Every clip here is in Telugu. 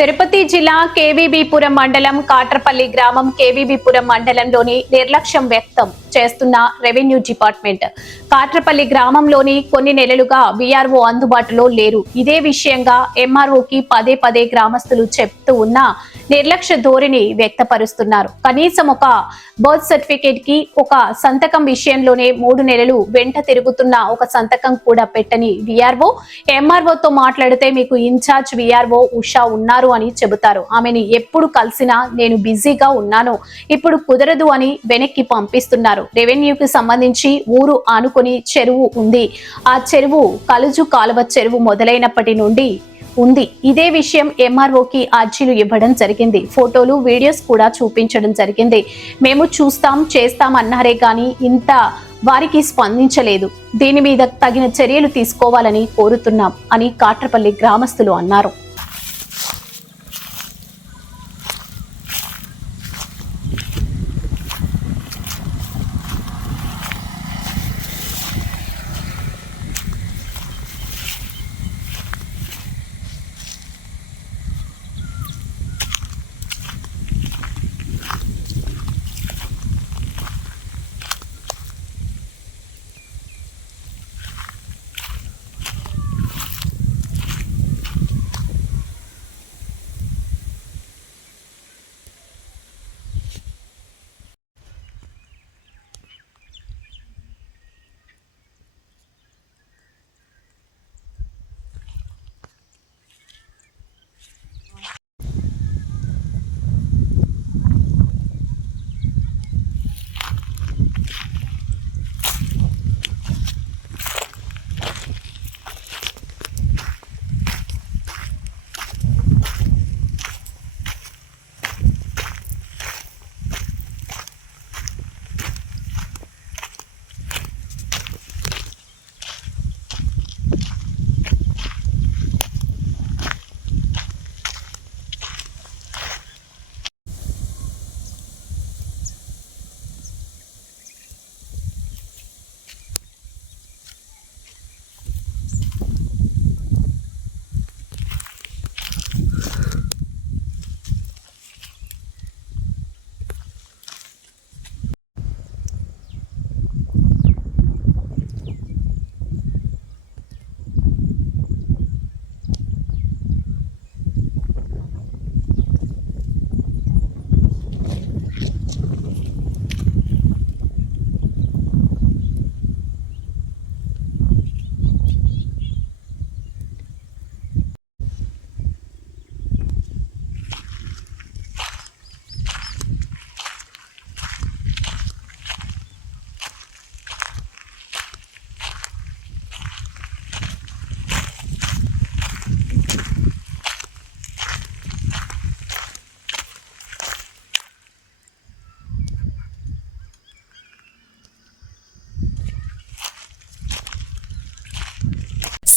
తిరుపతి జిల్లా కేవీబీపురం మండలం కాట్రపల్లి గ్రామం కేవీబీపురం మండలంలోని నిర్లక్ష్యం వ్యక్తం చేస్తున్న రెవెన్యూ డిపార్ట్మెంట్. కాట్రపల్లి గ్రామంలోని కొన్ని నెలలుగా వీఆర్ఓ అందుబాటులో లేరు. ఇదే విషయంగా ఎంఆర్ఓకి పదే పదే గ్రామస్తులు చెప్తూ ఉన్నా నిర్లక్ష్య ధోరణి వ్యక్తపరుస్తున్నారు. కనీసం ఒక బర్త్ సర్టిఫికేట్ కి ఒక సంతకం విషయంలోనే 3 నెలలు వెంట తిరుగుతున్న ఒక సంతకం కూడా పెట్టని వీఆర్ఓ ఎంఆర్ఓతో మాట్లాడితే మీకు ఇన్ఛార్జ్ వీఆర్ఓ ఉషా ఉన్నారు అని చెబుతారు. ఆమెని ఎప్పుడు కలిసినా నేను బిజీగా ఉన్నాను, ఇప్పుడు కుదరదు అని వెనక్కి పంపిస్తున్నారు. రెవెన్యూకి సంబంధించి ఊరు ఆనుకొని చెరువు ఉంది. ఆ చెరువు కలుజు కాలువ చెరువు మొదలైనప్పటి నుండి ఉంది. ఇదే విషయం ఎంఆర్ఓకి అర్జీలు ఇవ్వడం జరిగింది. ఫోటోలు వీడియోస్ కూడా చూపించడం జరిగింది. మేము చూస్తాం చేస్తాం అన్నారే గాని ఇంత వారికి స్పందించలేదు. దీని మీద తగిన చర్యలు తీసుకోవాలని కోరుతున్నాం అని కాట్రపల్లి గ్రామస్తులు అన్నారు.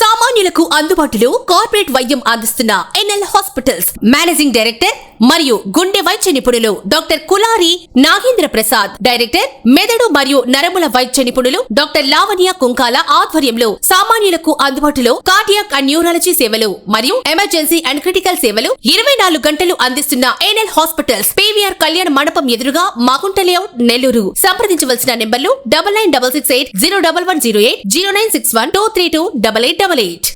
సామాన్యులకు అందుబాటులో కార్పొరేట్ వైద్యం అందిస్తున్న ఎన్ఎల్ హాస్పిటల్స్ మేనేజింగ్ డైరెక్టర్ మరియు గుండె వైద్య నిపుణులు డాక్టర్ కులారి నాగేంద్ర ప్రసాద్, డైరెక్టర్ మెదడు మరియు నరముల వైద్య నిపుణులు డాక్టర్ లావణ్య కుంకాల ఆధ్వర్యంలో సామాన్యులకు అందుబాటులో కార్డియాక్ అండ్ న్యూరాలజీ సేవలు మరియు ఎమర్జెన్సీ అండ్ క్రిటికల్ సేవలు 24 గంటలు అందిస్తున్న ఎన్ఎల్ హాస్పిటల్స్ పీవీఆర్ కళ్యాణ మండపం ఎదురుగా మాగుంట లేఅవుట్, నెల్లూరు. సంప్రదించవలసిన నెంబర్లు 9966801108, 0961232888.